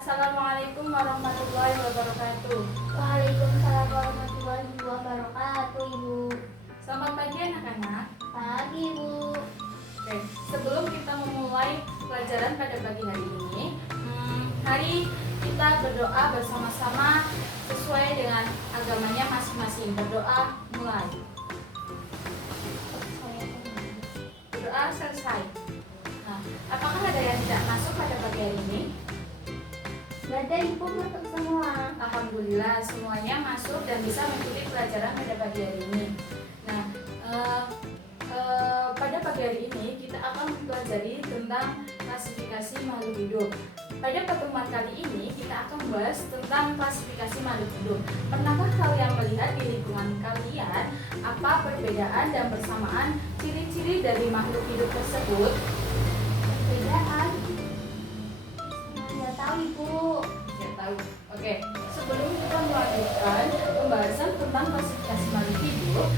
Assalamualaikum warahmatullahi wabarakatuh. Waalaikumsalam warahmatullahi wabarakatuh, Ibu. Selamat pagi anak-anak. Pagi, Ibu. Oke, sebelum kita memulai pelajaran pada pagi hari ini, mari kita berdoa bersama-sama sesuai dengan agamanya masing-masing. Berdoa mulai. Berdoa selesai. Nah, apakah ada yang tidak masuk pada pagi hari ini? Gak ada, Ibu, masuk semua. Alhamdulillah semuanya masuk dan bisa mengikuti pelajaran pada pagi hari ini. Nah, pada pagi hari ini kita akan mempelajari tentang klasifikasi makhluk hidup. Pada pertemuan kali ini kita akan membahas tentang klasifikasi makhluk hidup. Pernahkah kalian melihat di lingkungan kalian apa perbedaan dan persamaan ciri-ciri dari makhluk hidup tersebut? Perbedaan? Nggak tahu, Ibu. Tidak tahu. Oke, sebelum kita melanjutkan pembahasan tentang klasifikasi makhluk hidup,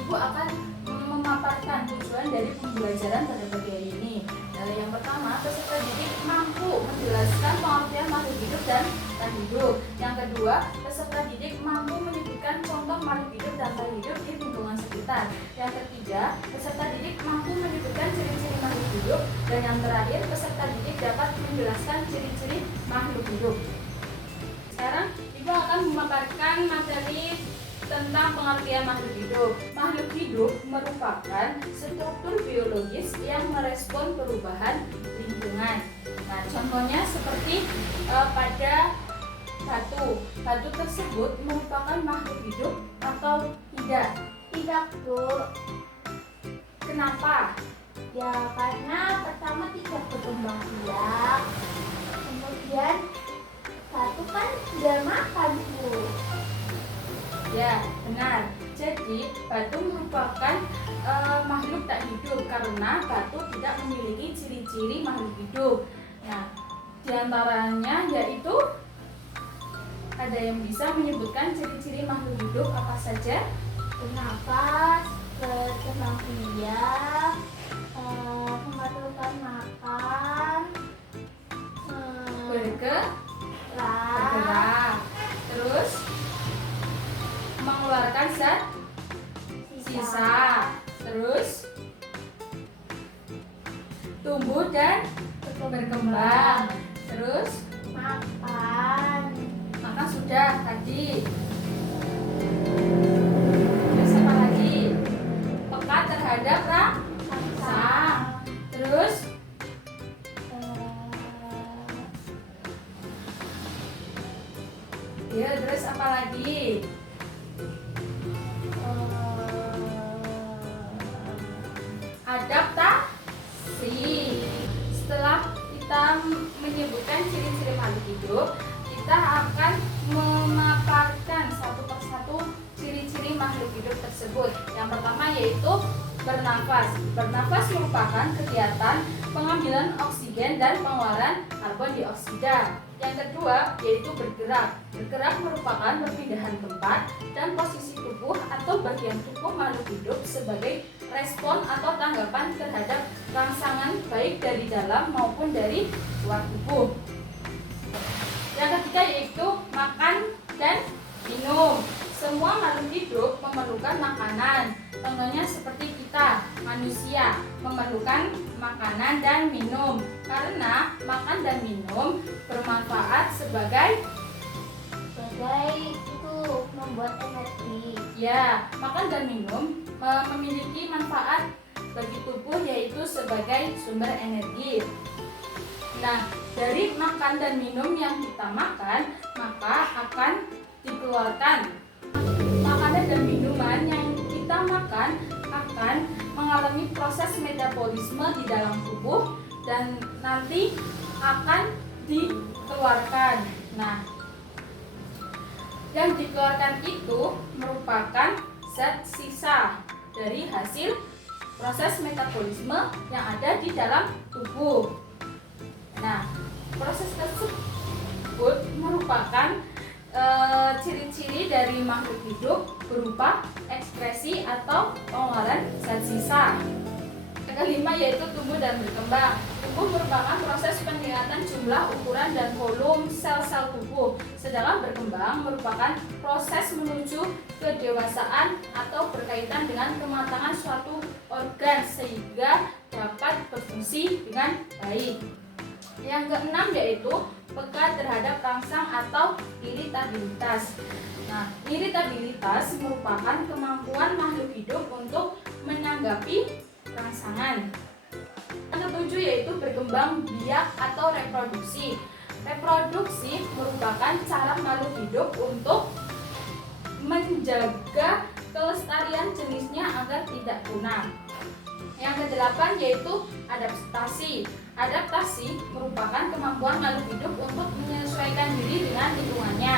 Ibu akan memaparkan tujuan dari pembelajaran pada pagi hari ini. Yang pertama, peserta didik mampu menjelaskan pengertian makhluk hidup dan tak hidup. Yang kedua, peserta didik mampu menyebutkan contoh makhluk hidup dan tak hidup di lingkungan sekitar. Yang ketiga, peserta didik mampu menyebutkan ciri-ciri makhluk hidup. Dan yang terakhir, peserta didik dapat menjelaskan ciri-ciri makhluk hidup. Sekarang, Ibu akan memaparkan materi tentang pengertian makhluk hidup. Makhluk hidup merupakan struktur biologis yang merespon perubahan lingkungan. Nah, contohnya seperti pada batu. Batu tersebut merupakan makhluk hidup atau tidak? Tidak, Bu. Kenapa? Ya, karena pertama tidak berkembang biak. Kemudian batu kan sudah makan, Bu. Ya, benar. Jadi, batu merupakan makhluk tak hidup karena batu tidak memiliki ciri-ciri makhluk hidup. Nah, diantaranya yaitu ada yang bisa menyebutkan ciri-ciri makhluk hidup apa saja? Bernafas, berkembang biak, memerlukan makan, Bergerak, terus mengeluarkan zat sisa, terus tumbuh dan berkembang, terus makan, sudah tadi. Terus apa lagi? Peka terhadap rasa, terus terus apa lagi? Adaptasi. Setelah kita menyebutkan ciri-ciri makhluk hidup, kita akan memaparkan satu persatu ciri-ciri makhluk hidup tersebut. Yang pertama yaitu bernafas. Bernafas merupakan kegiatan pengambilan oksigen dan pengeluaran karbon dioksida. Yang kedua yaitu bergerak. Bergerak merupakan perpindahan tempat dan posisi tubuh atau bagian tubuh makhluk hidup sebagai respon atau tanggapan terhadap rangsangan baik dari dalam maupun dari luar tubuh. Yang ketiga yaitu makan dan minum. Semua makhluk hidup memerlukan makanan. Contohnya seperti kita, manusia, memerlukan makanan dan minum. Karena makan dan minum bermanfaat sebagai itu membuat energi. Ya, makan dan minum memiliki manfaat bagi tubuh yaitu sebagai sumber energi. Nah, dari makan dan minum yang kita makan, maka akan dikeluarkan makanan dan minuman yang kita makan akan mengalami proses metabolisme di dalam tubuh dan nanti akan dikeluarkan. Nah, yang dikeluarkan itu merupakan zat sisa dari hasil proses metabolisme yang ada di dalam tubuh. Nah, proses tersebut merupakan ciri-ciri dari makhluk hidup berupa ekskresi atau pengeluaran zat sisa. Yang kelima yaitu tumbuh dan berkembang. Tumbuh merupakan proses peningkatan jumlah, ukuran, dan volume sel-sel tubuh. Sedangkan berkembang merupakan proses menuju kedewasaan atau berkaitan dengan kematangan suatu organ sehingga dapat berfungsi dengan baik. Yang keenam yaitu peka terhadap rangsang atau iritabilitas. Nah, iritabilitas merupakan kemampuan makhluk hidup untuk menanggapi rangsangan. Yang ketujuh yaitu berkembang biak atau reproduksi. Reproduksi merupakan cara makhluk hidup untuk menjaga kelestarian jenisnya agar tidak punah. Yang kedelapan yaitu adaptasi. Adaptasi merupakan kemampuan makhluk hidup untuk menyesuaikan diri dengan lingkungannya.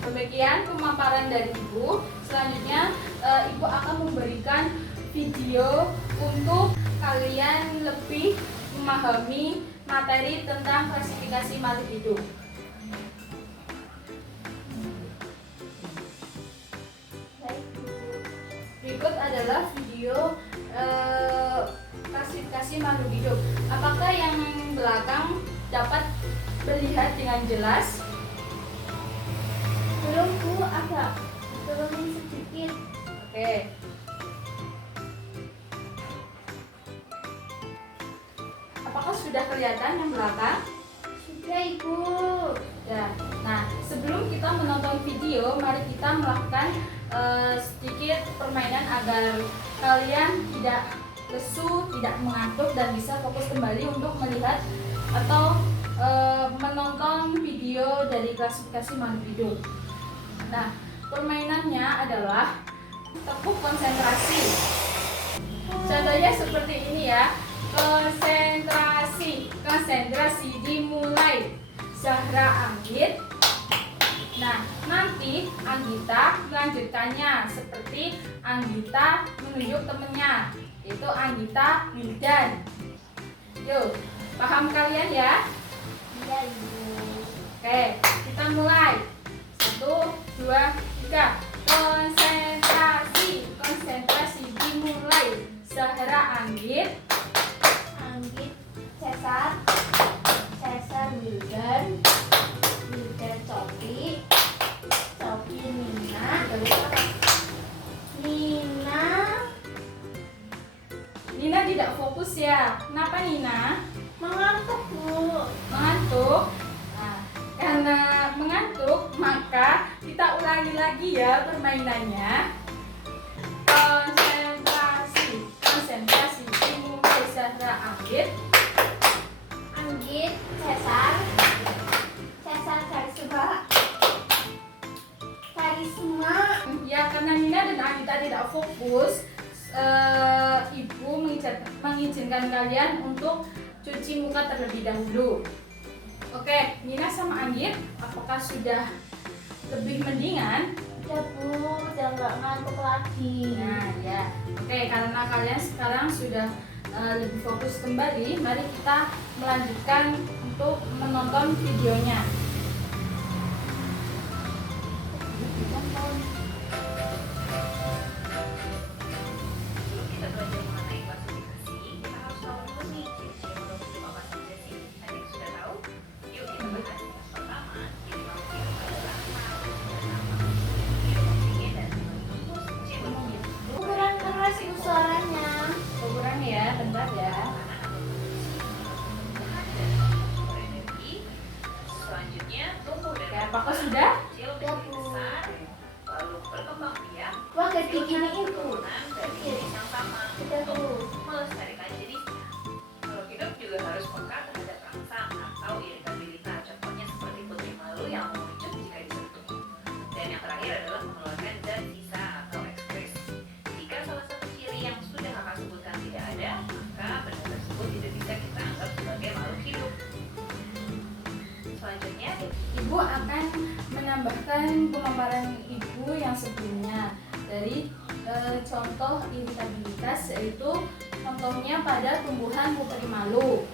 Demikian pemaparan dari Ibu. Selanjutnya Ibu akan memberikan video untuk kalian lebih memahami materi tentang klasifikasi makhluk hidup. Berikut adalah video klasifikasi makhluk hidup. Apakah yang belakang dapat melihat dengan jelas? Belum Bu, agak turunin sedikit. Oke. Apakah sudah kelihatan yang belakang? Sudah Ibu. Ya. Nah, sebelum kita menonton video, mari kita melakukan sedikit permainan agar kalian tidak lesu, tidak mengantuk, dan bisa fokus kembali untuk melihat atau menonton video dari klasifikasi makhluk hidup. Nah, permainannya adalah tepuk konsentrasi. Contohnya seperti ini ya. Konsentrasi dimulai. Zahra Anggit. Nah, nanti Anggita melanjutkannya seperti Anggita menunjuk temennya, yaitu Anggita Wildan. Yuk, paham kalian ya? Iya Ibu. Oke, kita mulai. 1, 2, 3. Konsentrasi dimulai. Zahra Anggit. Anggit Cesar Wildan Copi Nina tidak fokus ya. Kenapa Nina? mengantuk Bu. Mengantuk. Nah, karena mengantuk, maka kita ulangi lagi ya permainannya. Konsentrasi dimulai. Zahra Anggit. Cesar Karisma. Ya, karena Nina dan Anggita tidak fokus, Ibu mengizinkan kalian untuk cuci muka terlebih dahulu. Oke, Nina sama Anggit, apakah sudah lebih mendingan? Udah Bu, udah nggak ngantuk lagi. Nah, ya. Oke, karena kalian sekarang sudah lebih fokus kembali, mari kita melanjutkan untuk menonton videonya. Kita belajar mengenai klasifikasi, kita harus tahu dulu nih ciri-ciri makhluk hidup apa saja sih. Ada yang sudah tahu? Yuk kita bahas. Yang pertama, ciri makhluk hidup adalah tinggi dan kecil. Kurang keras Bu suaranya. Ukuran ya, bentar ya. Energi. Selanjutnya tumbuh dan Oke, apakah sudah? kecil menjadi besar, lalu berkembang biak. Wah, gak diginiin Bu. Turunan dari jenis yang sama Udah Bu. untuk melestarikan jenisnya. Makhluk hidup juga harus peka terhadap rangsang atau iritabilitas. Contohnya seperti putri malu yang mengucup jika disentuh. Dan yang terakhir adalah mengeluarkan zat sisa atau ekskres. Jika salah satu ciri yang sudah kakak sebutkan tidak ada, maka benda tersebut tidak bisa kita anggap sebagai makhluk hidup. Selanjutnya, Ibu akan menambahkan pemaparan Ibu yang sebelumnya dari contoh iritabilitas, yaitu contohnya pada tumbuhan putri malu.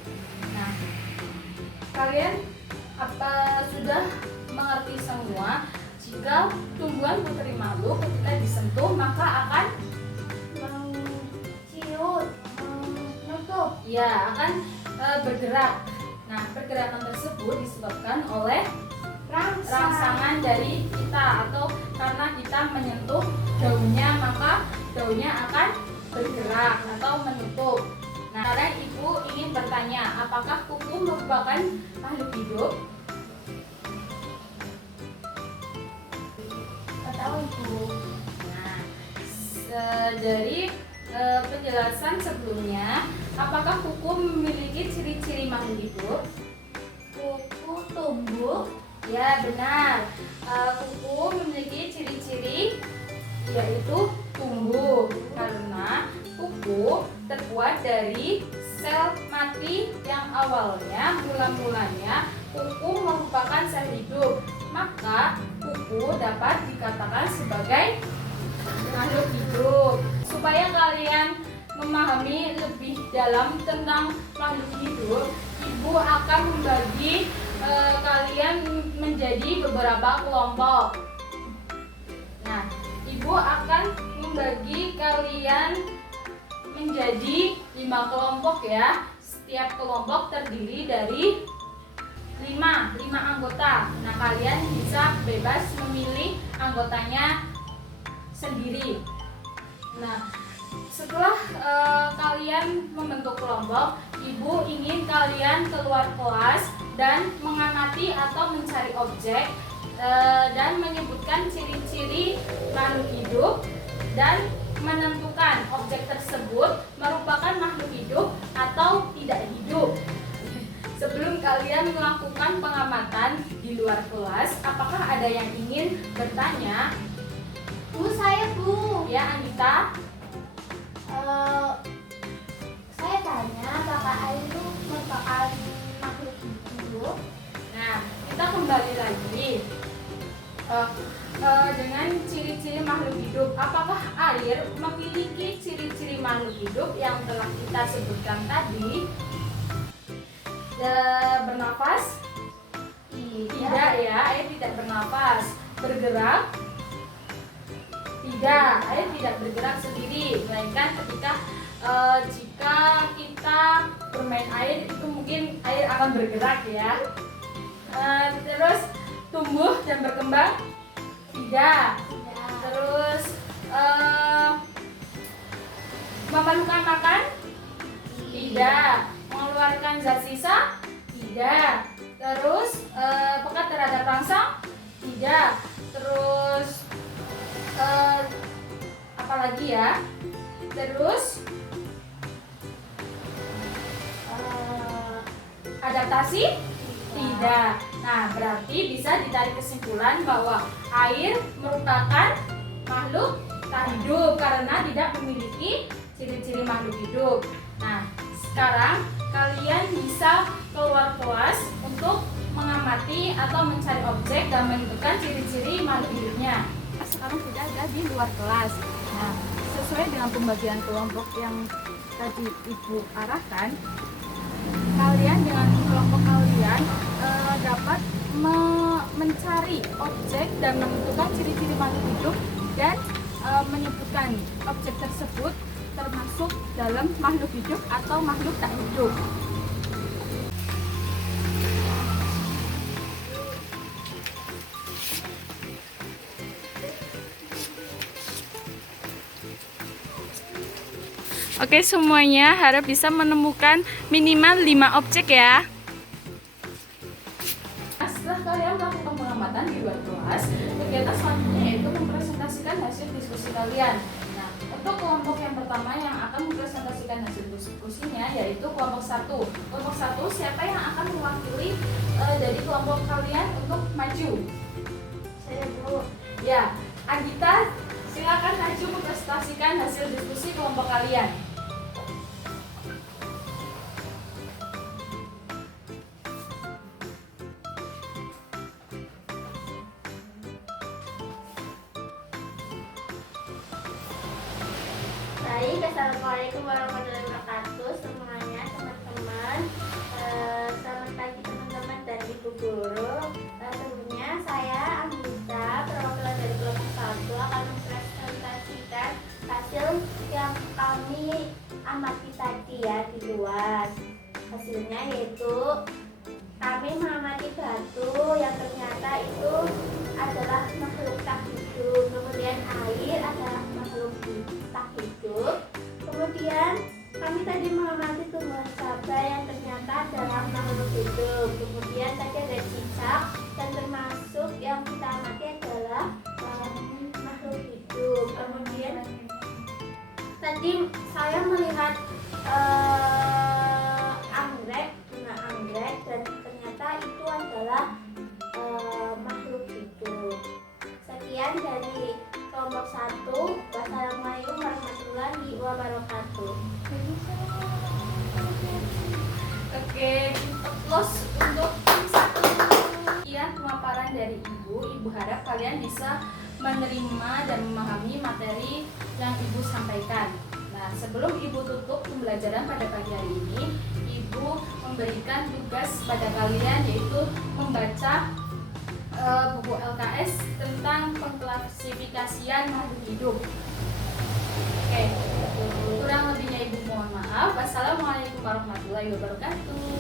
Nah, kalian apa sudah mengerti semua jika tumbuhan putri malu ketika disentuh maka akan Menciut, menutup. Ya, akan bergerak. Nah, pergerakan tersebut disebabkan oleh rangsangan dari kita atau karena kita menyentuh daunnya, maka daunnya akan bergerak atau menutup. Nah, sekarang ibu ingin bertanya, apakah kuku merupakan makhluk hidup? Tahu ibu. Nah, dari penjelasan sebelumnya, apakah kuku memiliki ciri-ciri makhluk hidup? Kuku tumbuh. Ya, benar. Kuku memiliki ciri-ciri yaitu tumbuh karena kuku terbuat dari sel mati yang awalnya mula-mulanya kuku merupakan sel hidup, maka kuku dapat dikatakan sebagai makhluk hidup. Supaya kalian memahami lebih dalam tentang makhluk hidup, ibu akan membagi kalian menjadi beberapa kelompok. Nah, ibu akan membagi kalian menjadi 5 kelompok ya. Setiap kelompok terdiri dari 5 anggota. Nah, kalian bisa bebas memilih anggotanya sendiri. Nah, setelah kalian membentuk kelompok, ibu ingin kalian keluar kelas dan mengamati atau mencari objek dan menyebutkan ciri-ciri makhluk hidup dan menentukan objek tersebut merupakan makhluk hidup atau tidak hidup. Sebelum kalian melakukan pengamatan di luar kelas, apakah ada yang ingin bertanya? Bu, saya Bu. Ya, Anita. Saya tanya apakah air itu merupakan makhluk hidup? Nah, kita kembali lagi dengan ciri-ciri makhluk hidup. Apakah air memiliki ciri-ciri makhluk hidup yang telah kita sebutkan tadi? Bernafas? Tidak ya, air tidak bernafas. Bergerak? Tidak, air tidak bergerak sendiri, melainkan ketika jika kita bermain air itu mungkin air akan bergerak ya. Terus tumbuh dan berkembang? Tidak. Terus memalukan makan? Tidak. Mengeluarkan zat sisa? Tidak. Terus pekat terhadap rangsang? Tidak. Terus apalagi ya? Terus adaptasi? Tidak. Nah, berarti bisa ditarik kesimpulan bahwa air merupakan makhluk tak hidup karena tidak memiliki ciri-ciri makhluk hidup. Nah, sekarang kalian bisa keluar kelas untuk mengamati atau mencari objek dan menentukan ciri-ciri makhluk hidupnya. Sekarang sudah ada di luar kelas. Nah, sesuai dengan pembagian kelompok yang tadi ibu arahkan, kalian dengan kelompok kalian dapat mencari objek dan menentukan ciri-ciri makhluk hidup dan menyebutkan objek tersebut termasuk dalam makhluk hidup atau makhluk tak hidup. Oke, semuanya harap bisa menemukan minimal 5 objek ya. Setelah kalian melakukan pengamatan di luar kelas, kegiatan selanjutnya yaitu mempresentasikan hasil diskusi kalian. Nah, untuk kelompok yang pertama yang akan mempresentasikan hasil diskusinya yaitu kelompok 1. Kelompok 1, siapa yang akan mewakili dari kelompok kalian untuk maju? Saya Bu. Ya, Anggita, silakan maju mempresentasikan hasil diskusi kelompok kalian. Baik, assalamualaikum warahmatullahi wabarakatuh semuanya teman-teman. Selamat pagi teman-teman dan ibu guru. Sebelumnya saya Anggita, perwakilan dari kelompok 1 akan mempresentasikan hasil yang kami amati tadi ya di luar. judulnya yaitu kami mengamati batu yang ternyata itu adalah makhluk tak hidup. Kemudian air adalah makhluk tak hidup. Kemudian kami tadi mengamati tumbuhan cabai yang ternyata adalah makhluk hidup. Kemudian tadi ada cicak dan termasuk yang kita amati adalah makhluk hidup. Kemudian tadi saya melihat anggrek, bunga anggrek, dan ternyata itu adalah makhluk hidup. Sekian dari kelompok 1. Wassalamualaikum warahmatullahi wabarakatuh. Oke, kita close untuk tim 1. Sekian pemaparan dari Ibu. Ibu harap kalian bisa menerima dan memahami materi yang Ibu sampaikan. Nah, sebelum Ibu tutup pembelajaran pada pagi hari ini, Ibu memberikan tugas pada kalian yaitu membaca buku LKS tentang pengklasifikasian makhluk hidup. Oke, kurang lebihnya Ibu mohon maaf. Wassalamualaikum warahmatullahi wabarakatuh.